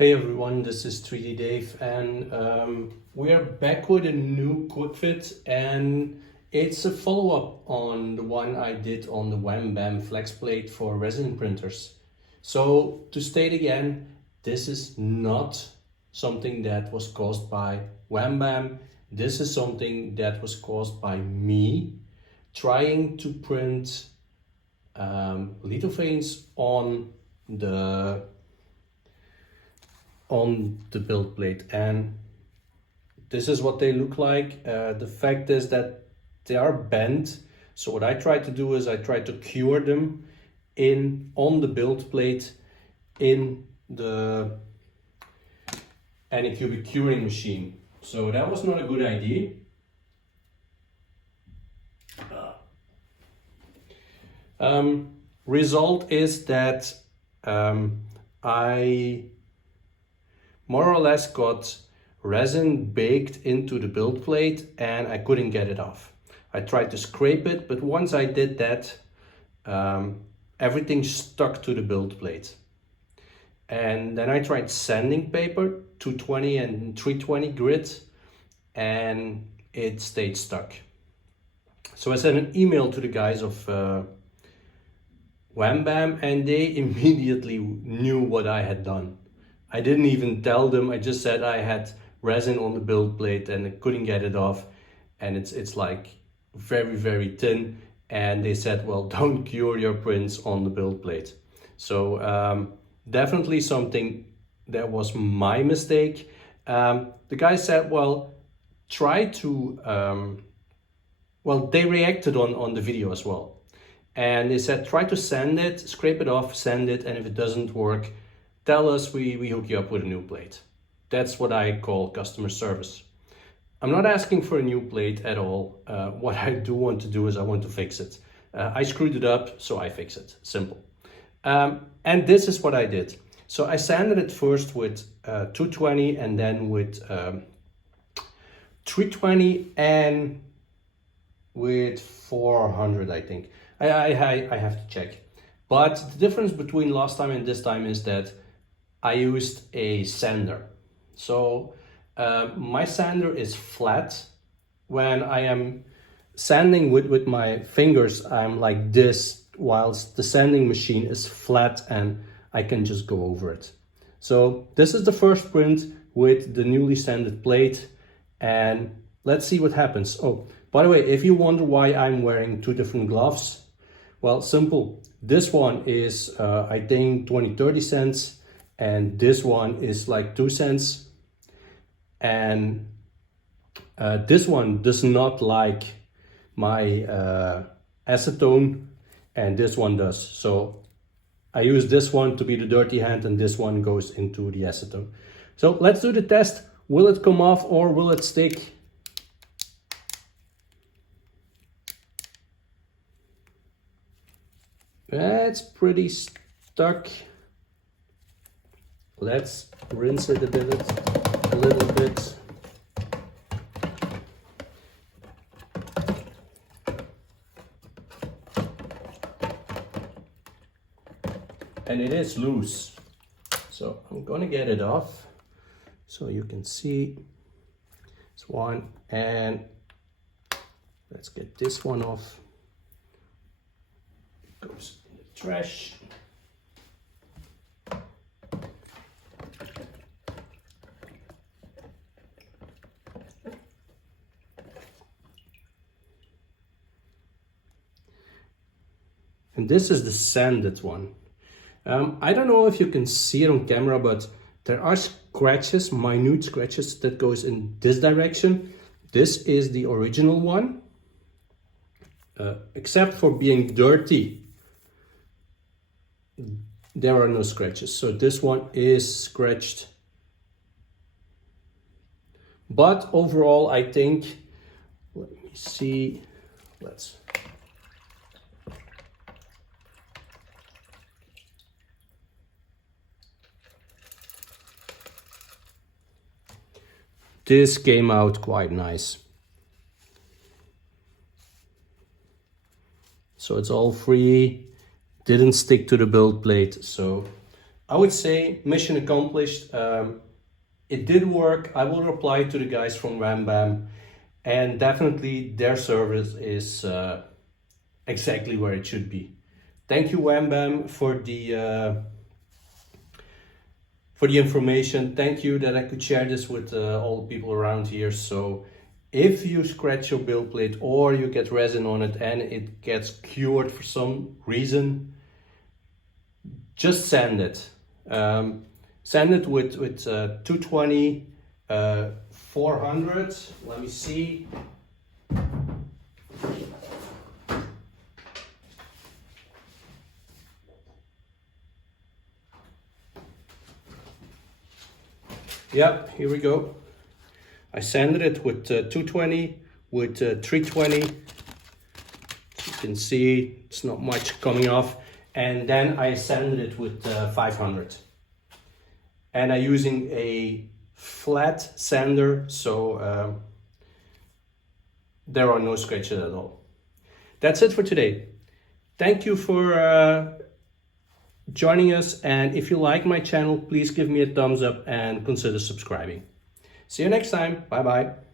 Hey everyone, this is 3D Dave and we are back with a new quickvid, and it's a follow-up on the one I did on the Whambam flex plate for resin printers. So to state again, this is not something that was caused by Whambam. This is something that was caused by me trying to print lithophane on the build plate, and this is what they look like. The fact is that they are bent, so what I try to do is I try to cure them on the build plate in the anycubic curing machine. So that was not a good idea. Result is that I more or less got resin baked into the build plate and I couldn't get it off. I tried to scrape it, but once I did that, everything stuck to the build plate. And then I tried sanding paper, 220 and 320 grit, and it stayed stuck. So I sent an email to the guys of Whambam, and they immediately knew what I had done. I didn't even tell them, I just said I had resin on the build plate and I couldn't get it off, and it's like very, very thin, and they said, well, don't cure your prints on the build plate. So definitely something that was my mistake. The guy said, well, try to, well, they reacted on the video as well. And they said, try to sand it, scrape it off, sand it, and if it doesn't work, tell us, we hook you up with a new plate. That's what I call customer service. I'm not asking for a new plate at all. What I do want to do is I want to fix it. I screwed it up, so I fix it. Simple. And this is what I did. So I sanded it first with 220 and then with 320 and with 400, I think. I have to check. But the difference between last time and this time is that I used a sander. So my sander is flat. When I am sanding with my fingers, I'm like this, whilst the sanding machine is flat and I can just go over it. So this is the first print with the newly sanded plate, and let's see what happens. Oh, by the way, if you wonder why I'm wearing two different gloves, well, simple. This one is, I think, 20-30 cents. And this one is like 2 cents. And this one does not like my acetone, and this one does. So I use this one to be the dirty hand, and this one goes into the acetone. So let's do the test. Will it come off or will it stick? It's pretty stuck. Let's rinse it a little bit. And it is loose. So I'm gonna get it off so you can see. It's one, and let's get this one off. It goes in the trash. And this is the sanded one. I don't know if you can see it on camera, but there are scratches, minute scratches that goes in this direction. This is the original one. Except for being dirty, there are no scratches. So this one is scratched. But overall, I think, let me see, let's this came out quite nice. So it's all free, didn't stick to the build plate. So I would say mission accomplished. It did work. I will reply to the guys from Whambam, and definitely their service is exactly where it should be. Thank you, Whambam, for the information. Thank you that I could share this with all the people around here. So if you scratch your build plate or you get resin on it and it gets cured for some reason, just sand it. Sand it with 220, 400. Let me see. Yep, here we go. I sanded it with 220, with 320. As you can see, it's not much coming off. And then I sanded it with 500. And I'm using a flat sander, so there are no scratches at all. That's it for today. Thank you for joining us, and if you like my channel, please give me a thumbs up and consider subscribing. See you next time. Bye bye.